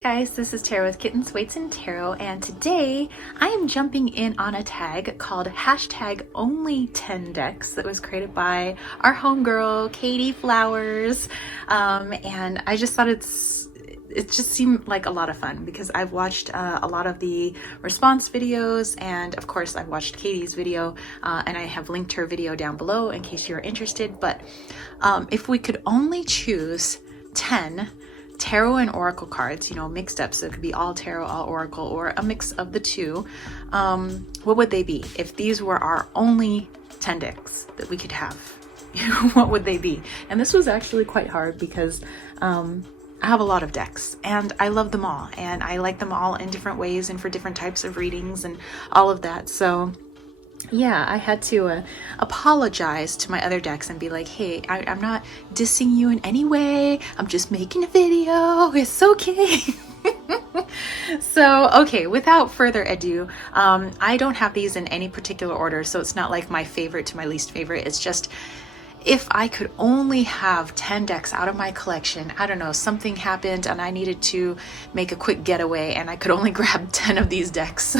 Guys, this is Tarot with Kittens, Weights, and Tarot, and today I am jumping in on a tag called hashtag only 10 decks that was created by our homegirl, Katey Flowers, and I just thought it just seemed like a lot of fun because I've watched a lot of the response videos, and of course I've watched Katey's video, and I have linked her video down below in case you're interested. But if we could only choose 10 tarot and oracle cards, mixed up, so it could be all tarot, all oracle, or a mix of the two, what would they be? If these were our only 10 decks that we could have, what would they be? And this was actually quite hard because I have a lot of decks and I love them all, and I like them all in different ways and for different types of readings and all of that. So yeah, I had to apologize to my other decks and be like, hey, I'm not dissing you in any way. I'm just making a video. It's okay. So, okay, without further ado, I don't have these in any particular order, so it's not like my favorite to my least favorite. It's just, if I could only have 10 decks out of my collection, I don't know, something happened and I needed to make a quick getaway and I could only grab 10 of these decks.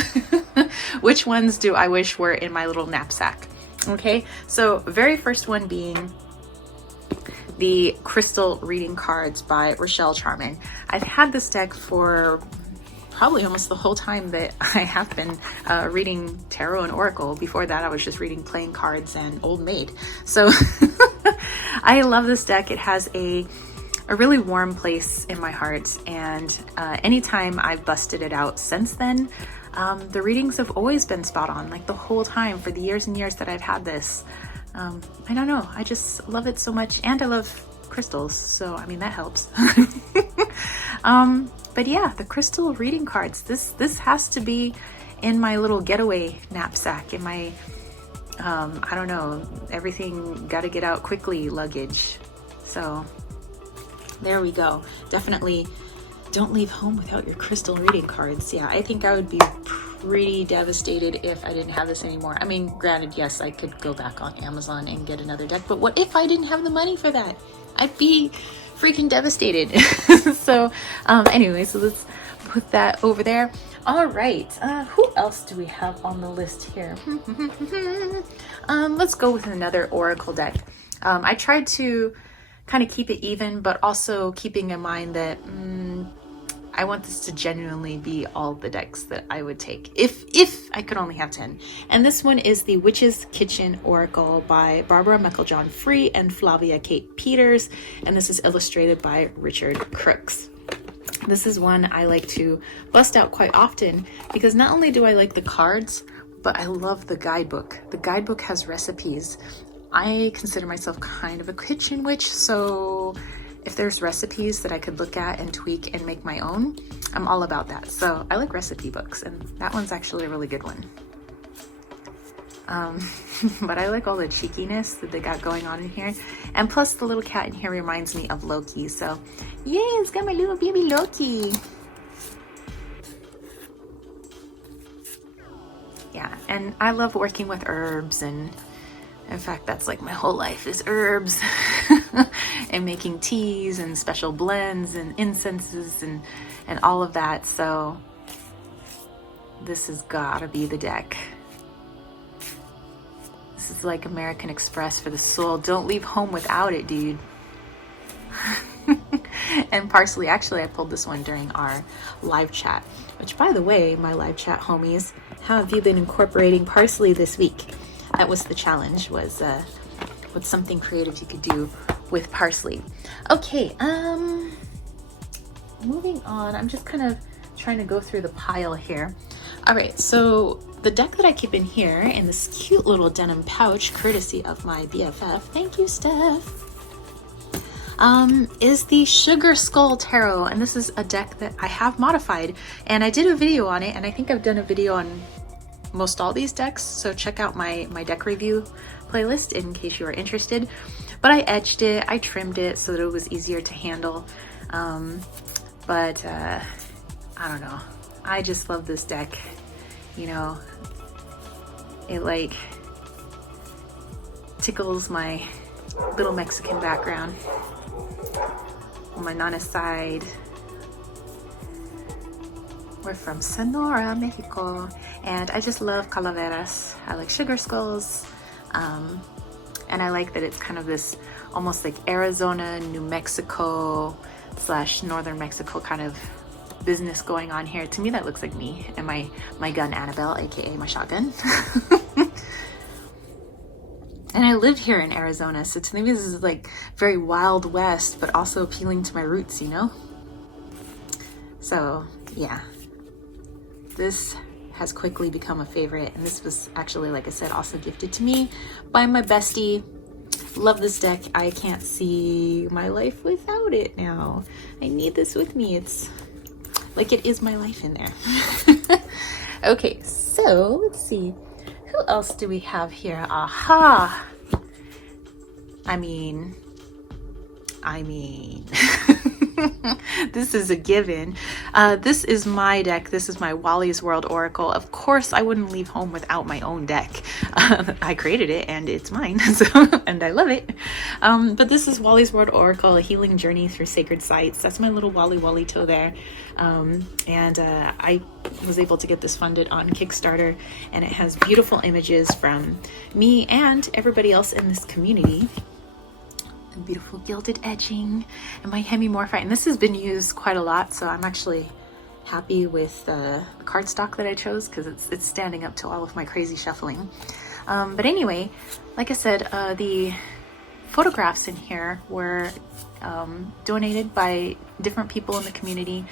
Which ones do I wish were in my little knapsack? Okay, so very first one being the Crystal Reading Cards by Rochelle Charman. I've had this deck for probably almost the whole time that I have been reading tarot and oracle. Before that, I was just reading playing cards and Old Maid. So I love this deck. It has a really warm place in my heart, and anytime I've busted it out since then, the readings have always been spot on, like the whole time for the years and years that I've had this. I don't know, I just love it so much, and I love crystals, so I mean that helps. But yeah, the Crystal Reading Cards, this has to be in my little getaway knapsack, in my I don't know, everything gotta get out quickly luggage. So there we go. Definitely don't leave home without your Crystal Reading Cards. Yeah, I think I would be pretty devastated if I didn't have this anymore. I mean, granted, yes, I could go back on Amazon and get another deck, but what if I didn't have the money for that? I'd be freaking devastated. So anyway, so let's put that over there. All right, who else do we have on the list here? Let's go with another oracle deck. I tried to kind of keep it even, but also keeping in mind that I want this to genuinely be all the decks that I would take if I could only have 10. And this one is the Witch's Kitchen Oracle by Barbara Meiklejohn-Free and Flavia Kate Peters, and this is illustrated by Richard Crooks. This is one I like to bust out quite often because not only do I like the cards, but I love the guidebook. The guidebook has recipes. I consider myself kind of a kitchen witch, so if there's recipes that I could look at and tweak and make my own, I'm all about that. So I like recipe books, and that one's actually a really good one. But I like all the cheekiness that they got going on in here, and plus the little cat in here reminds me of Loki. So yay, it's got my little baby Loki. Yeah, and I love working with herbs, and in fact, that's like my whole life is herbs and making teas and special blends and incenses and all of that. So this has gotta be the deck. This is like American Express for the soul. Don't leave home without it, dude. And parsley, actually I pulled this one during our live chat, which, by the way, my live chat homies, how have you been incorporating parsley this week? That was the challenge, was what's something creative you could do with parsley. Okay, moving on. I'm just kind of trying to go through the pile here. All right, so the deck that I keep in here in this cute little denim pouch, courtesy of my BFF, thank you, Steph, is the Sugar Skull Tarot, and this is a deck that I have modified, and I did a video on it, and I think I've done a video on most all these decks, so check out my deck review playlist in case you are interested. But I edged it, I trimmed it so that it was easier to handle, but I don't know, I just love this deck. It like tickles my little Mexican background on my Nana side. We're from Sonora, Mexico, and I just love calaveras. I like sugar skulls, and I like that it's kind of this almost like Arizona, New Mexico / northern Mexico kind of business going on here. To me, that looks like me and my gun Annabelle, aka my shotgun. And I live here in Arizona, so to me this is like very Wild West, but also appealing to my roots, you know? So yeah, this has quickly become a favorite, and this was actually, like I said, also gifted to me by my bestie. Love this deck. I can't see my life without it now. I need this with me. It's like it is my life in there. Okay, so let's see. Who else do we have here? Aha! I mean, this is a given. This is my deck. This is my Wally's World Oracle. Of course, I wouldn't leave home without my own deck. I created it and it's mine, so, and I love it. But this is Wally's World Oracle, a healing journey through sacred sites. That's my little Wally toe there. I was able to get this funded on Kickstarter, and it has beautiful images from me and everybody else in this community. Beautiful gilded edging and my hemimorphite, and this has been used quite a lot, so I'm actually happy with the cardstock that I chose because it's standing up to all of my crazy shuffling. But anyway, like I said, the photographs in here were donated by different people in the community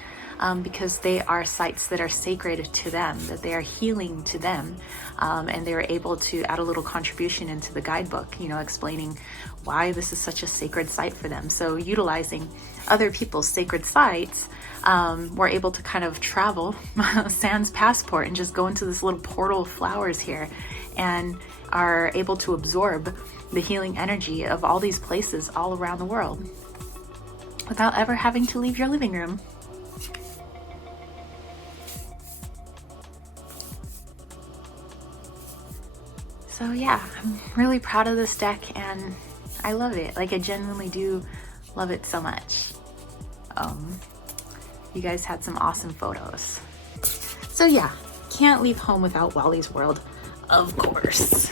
because they are sites that are sacred to them, that they are healing to them, and they were able to add a little contribution into the guidebook, you know, explaining why this is such a sacred site for them. So utilizing other people's sacred sites, we're able to kind of travel sans passport and just go into this little portal of flowers here, and are able to absorb the healing energy of all these places all around the world without ever having to leave your living room. So yeah, I'm really proud of this deck and I love it. Like, I genuinely do love it so much. You guys had some awesome photos. So yeah, can't leave home without Wally's World, of course.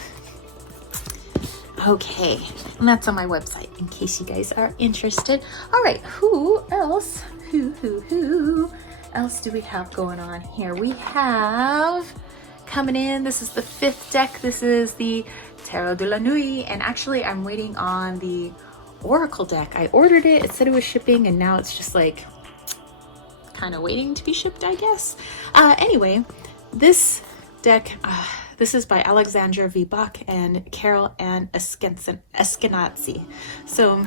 Okay, and that's on my website in case you guys are interested. All right, who else? Who else do we have going on here? We have coming in, this is the 5th deck. This is the Tarot de la Nuit, and actually I'm waiting on the Oracle deck. I ordered it, it said it was shipping, and now it's just like kind of waiting to be shipped, I guess. Anyway, this deck, this is by Alexandra V. Bach and Carol Ann Eskenazi. So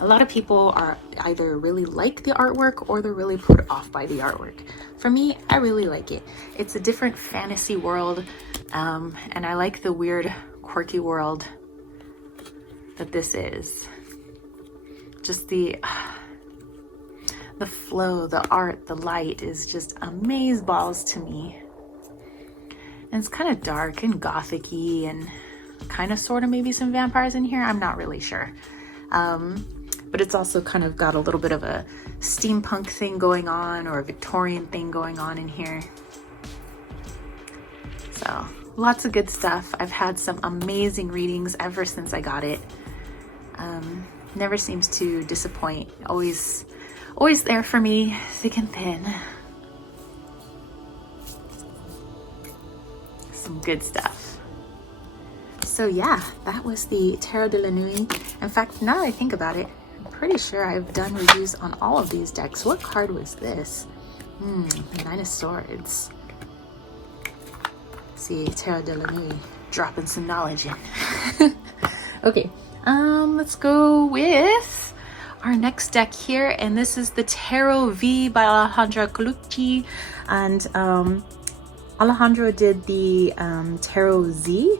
a lot of people are either really like the artwork or they're really put off by the artwork. For me, I really like it. It's a different fantasy world, and I like the weird, quirky world that this is. Just the flow, the art, the light is just amazeballs to me. And it's kind of dark and gothic-y and kind of sort of maybe some vampires in here. I'm not really sure. But it's also kind of got a little bit of a steampunk thing going on, or a Victorian thing going on in here. So lots of good stuff. I've had some amazing readings ever since I got it. Never seems to disappoint. Always there for me, thick and thin. Some good stuff. So yeah, that was the Tarot de la Nuit. In fact, now that I think about it, I'm pretty sure I've done reviews on all of these decks. What card was this? The 9 of Swords. Let's see, Tarot de la Nuit, dropping some knowledge in. Okay, let's go with our next deck here, and this is the Tarot V by Alejandra Colucci, and Alejandro did the Tarot Z,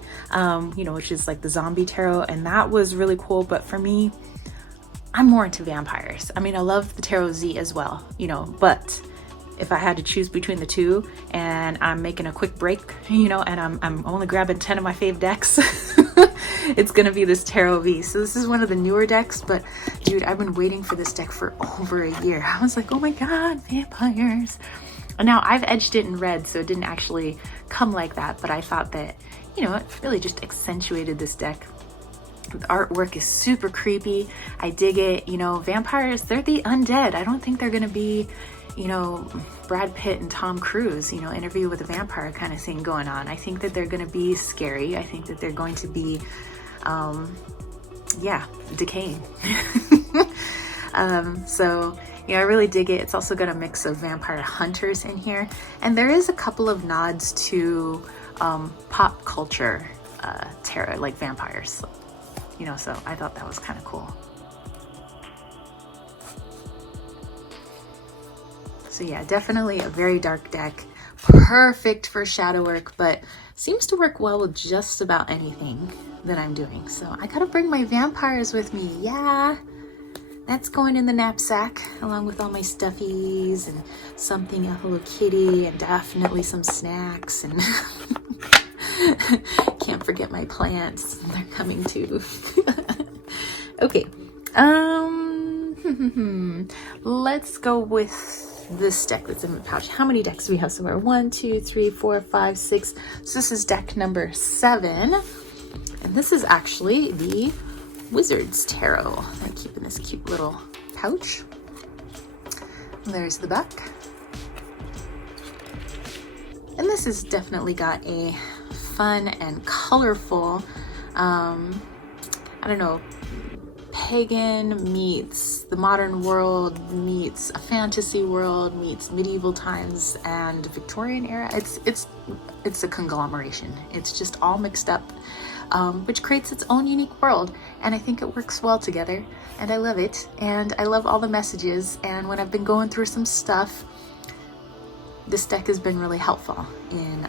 which is like the zombie tarot, and that was really cool. But for me, I'm more into vampires. I mean, I love the Tarot Z as well, but if I had to choose between the two and I'm making a quick break, and I'm only grabbing 10 of my fave decks, it's gonna be this Tarot V. So this is one of the newer decks, but dude, I've been waiting for this deck for over a year. I was like, oh my God, vampires. Now I've edged it in red, so it didn't actually come like that, but I thought that, you know, it really just accentuated this deck. The artwork is super creepy. I dig it. You know, vampires, they're the undead. I don't think they're gonna be, you know, Brad Pitt and Tom Cruise, you know, Interview with a Vampire kind of thing going on. I think that they're gonna be scary. I think that they're going to be, yeah, decaying. So, you know, I really dig it. It's also got a mix of vampire hunters in here. And there is a couple of nods to pop culture tarot, like vampires. You know, so I thought that was kind of cool. So yeah, definitely a very dark deck. Perfect for shadow work, but seems to work well with just about anything that I'm doing. So I gotta bring my vampires with me. Yeah, that's going in the knapsack along with all my stuffies and something, a Hello Kitty, and definitely some snacks, and can't forget my plants. They're coming too. Okay, let's go with this deck that's in the pouch. How many decks do we have so far? 1, 2, 3, 4, 5, 6. So this is deck number 7. And this is actually the Wizard's Tarot. I'm keeping this cute little pouch. There's the back. And this has definitely got a fun and colorful, I don't know, pagan meets the modern world meets a fantasy world meets medieval times and Victorian era. It's a conglomeration. It's just all mixed up, which creates its own unique world, and I think it works well together, and I love it, and I love all the messages. And when I've been going through some stuff, this deck has been really helpful in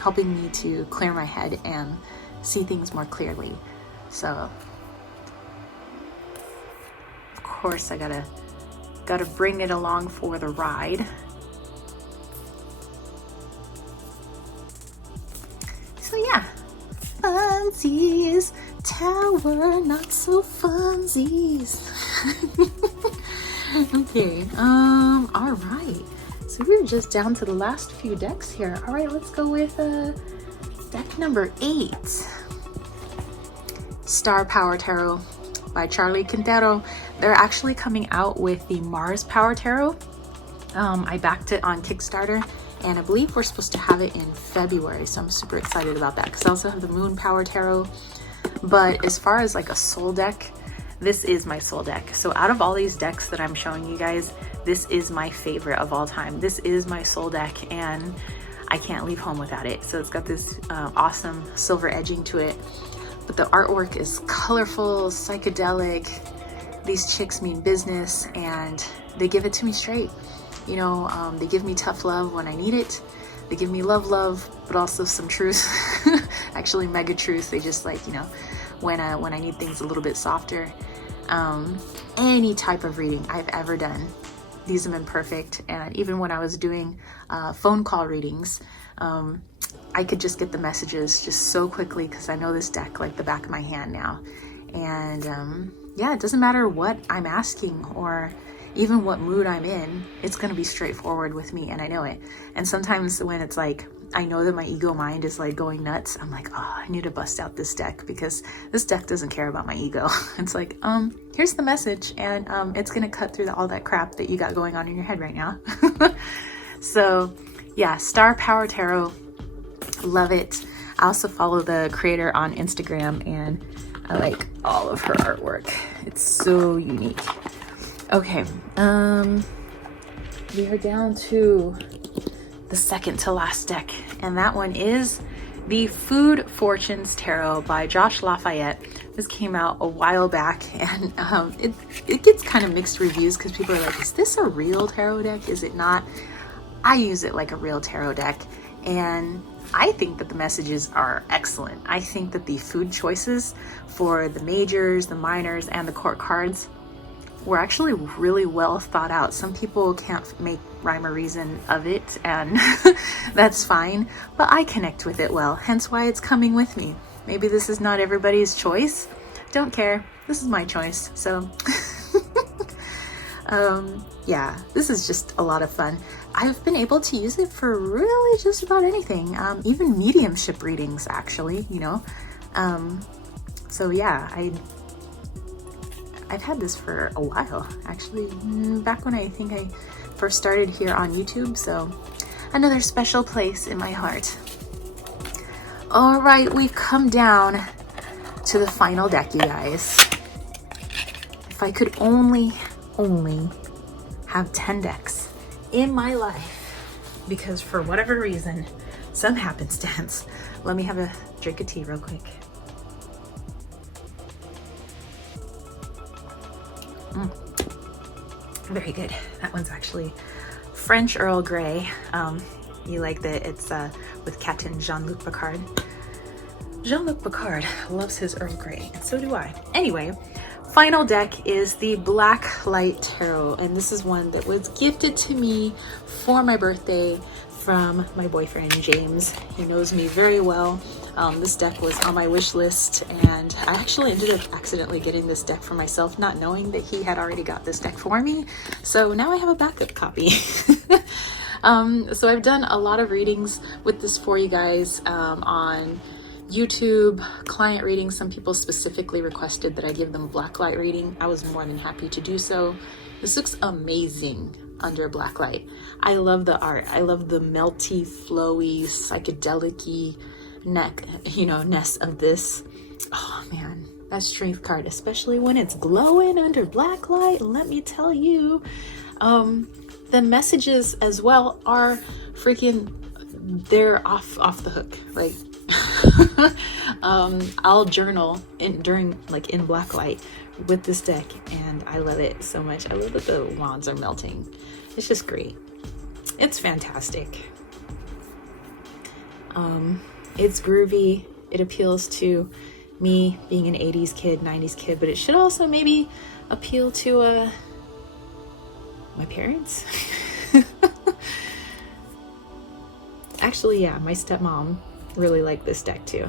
helping me to clear my head and see things more clearly. So of course I gotta bring it along for the ride. So yeah, funsies, tower, not so funsies. Okay, all right. So we're just down to the last few decks here. All right, let's go with deck number 8. Star Power Tarot by Charlie Quintero. They're actually coming out with the Mars Power Tarot. I backed it on Kickstarter, and I believe we're supposed to have it in February, so I'm super excited about that, because I also have the Moon Power Tarot. But as far as like a soul deck, this is my soul deck. So out of all these decks that I'm showing you guys, this is my favorite of all time. This is my soul deck, and I can't leave home without it. So it's got this awesome silver edging to it, but the artwork is colorful, psychedelic. These chicks mean business, and they give it to me straight. You know, they give me tough love when I need it. They give me love, but also some truth. Actually, mega truth. They just, like, you know, when I need things a little bit softer. Any type of reading I've ever done, these have been perfect. And even when I was doing phone call readings, I could just get the messages just so quickly, because I know this deck like the back of my hand now. And yeah, it doesn't matter what I'm asking or even what mood I'm in, it's going to be straightforward with me, and I know it. And sometimes when it's like, I know that my ego mind is like going nuts, I'm like, oh, I need to bust out this deck, because this deck doesn't care about my ego. It's like, here's the message, and it's going to cut through all that crap that you got going on in your head right now. So yeah, Star Power Tarot, love it. I also follow the creator on Instagram, and I like all of her artwork. It's so unique. Okay, we are down to the second to last deck, and that one is the Food Fortunes Tarot by Josh Lafayette. This came out a while back, and it gets kind of mixed reviews, because people are like, is this a real tarot deck? Is it not? I use it like a real tarot deck, and I think that the messages are excellent. I think that the food choices for the majors, the minors, and the court cards were actually really well thought out. Some people can't make rhyme or reason of it, and that's fine, but I connect with it well, hence why it's coming with me. Maybe this is not everybody's choice. Don't care. This is my choice. So Yeah, this is just a lot of fun. I've been able to use it for really just about anything, even mediumship readings actually, you know. So yeah, I've had this for a while, actually, back when I think I first started here on YouTube, so another special place in my heart. All right, we've come down to the final deck, you guys. If I could only have 10 decks in my life, because for whatever reason, some happenstance. Let me have a drink of tea real quick. Very good. That one's actually French Earl Grey. You like that it's with Captain Jean-Luc Picard. Jean-Luc Picard loves his Earl Grey, and so do I. Anyway, final deck is the Black Light Tarot, and this is one that was gifted to me for my birthday from my boyfriend, James. He knows me very well. This deck was on my wish list, and I actually ended up accidentally getting this deck for myself, not knowing that he had already got this deck for me. So now I have a backup copy. So I've done a lot of readings with this for you guys on YouTube, client readings. Some people specifically requested that I give them a black light reading. I was more than happy to do so. This looks amazing under black light. I love the art. I love the melty, flowy, psychedelic-y ness of this. Oh man, that strength card, especially when it's glowing under black light, let me tell you. The messages as well are freaking, they're off the hook. Like I'll journal during in black light with this deck, and I love it so much. I love that the wands are melting. It's just great. It's fantastic. It's groovy. It appeals to me being an 80s kid, 90s kid, but it should also maybe appeal to my parents. Actually, yeah, my stepmom really liked this deck too.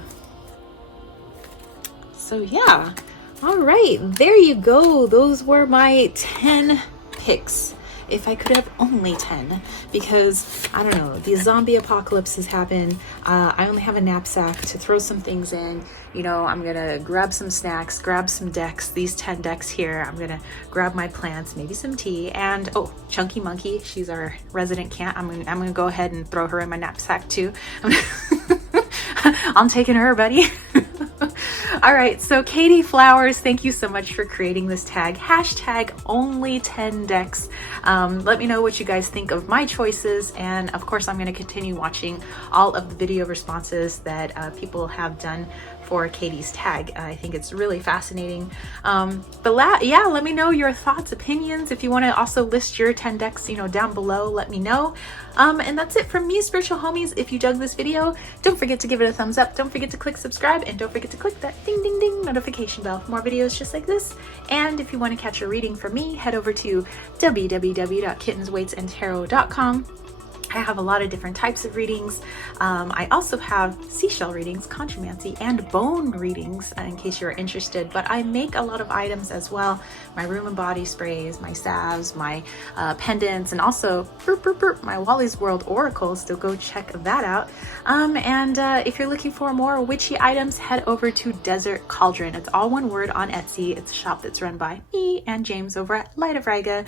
So yeah, all right, there you go. Those were my 10 picks. If I could have only 10, because I don't know, the zombie apocalypse has happened. I only have a knapsack to throw some things in. You know, I'm gonna grab some snacks, grab some decks, these 10 decks here. I'm gonna grab my plants, maybe some tea, and oh, Chunky Monkey, she's our resident cat. I'm gonna go ahead and throw her in my knapsack too. I'm taking her, buddy. All right, so Katey Flowers, thank you so much for creating this tag. Hashtag only 10 decks. Let me know what you guys think of my choices. And of course, I'm going to continue watching all of the video responses that people have done for Katey's tag. I think it's really fascinating. Yeah, let me know your thoughts, opinions. If you want to also list your 10 decks, down below, let me know. And that's it from me, spiritual homies. If you dug this video, don't forget to give it a thumbs up. Don't forget to click subscribe, and don't forget to click that ding ding ding notification bell for more videos just like this. And if you want to catch a reading from me, head over to www.kittenswaitsandtarot.com. I have a lot of different types of readings. I also have seashell readings, conjumancy, and bone readings in case you're interested, but I make a lot of items as well. My room and body sprays, my salves, my pendants, and also my Wally's World oracles, so go check that out. If you're looking for more witchy items, head over to Desert Cauldron. It's all one word on Etsy. It's a shop that's run by me and James over at Light of Riga.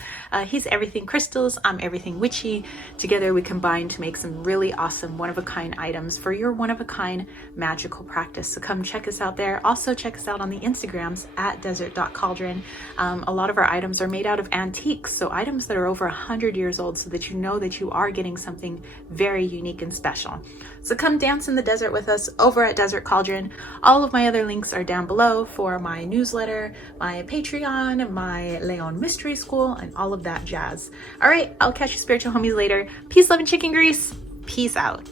He's everything crystals, I'm everything witchy. Together we combine to make some really awesome one-of-a-kind items for your one-of-a-kind magical practice. So come check us out there. Also check us out on the Instagrams at desert.cauldron. A lot of our items are made out of antiques, so items that are over 100 years old, so that you know that you are getting something very unique and special. So come dance in the desert with us over at Desert Cauldron. All of my other links are down below for my newsletter, my Patreon, my Leon Mystery School, and all of that jazz. All right, I'll catch you spiritual homies later. Peace, love, and chicken grease. Peace out.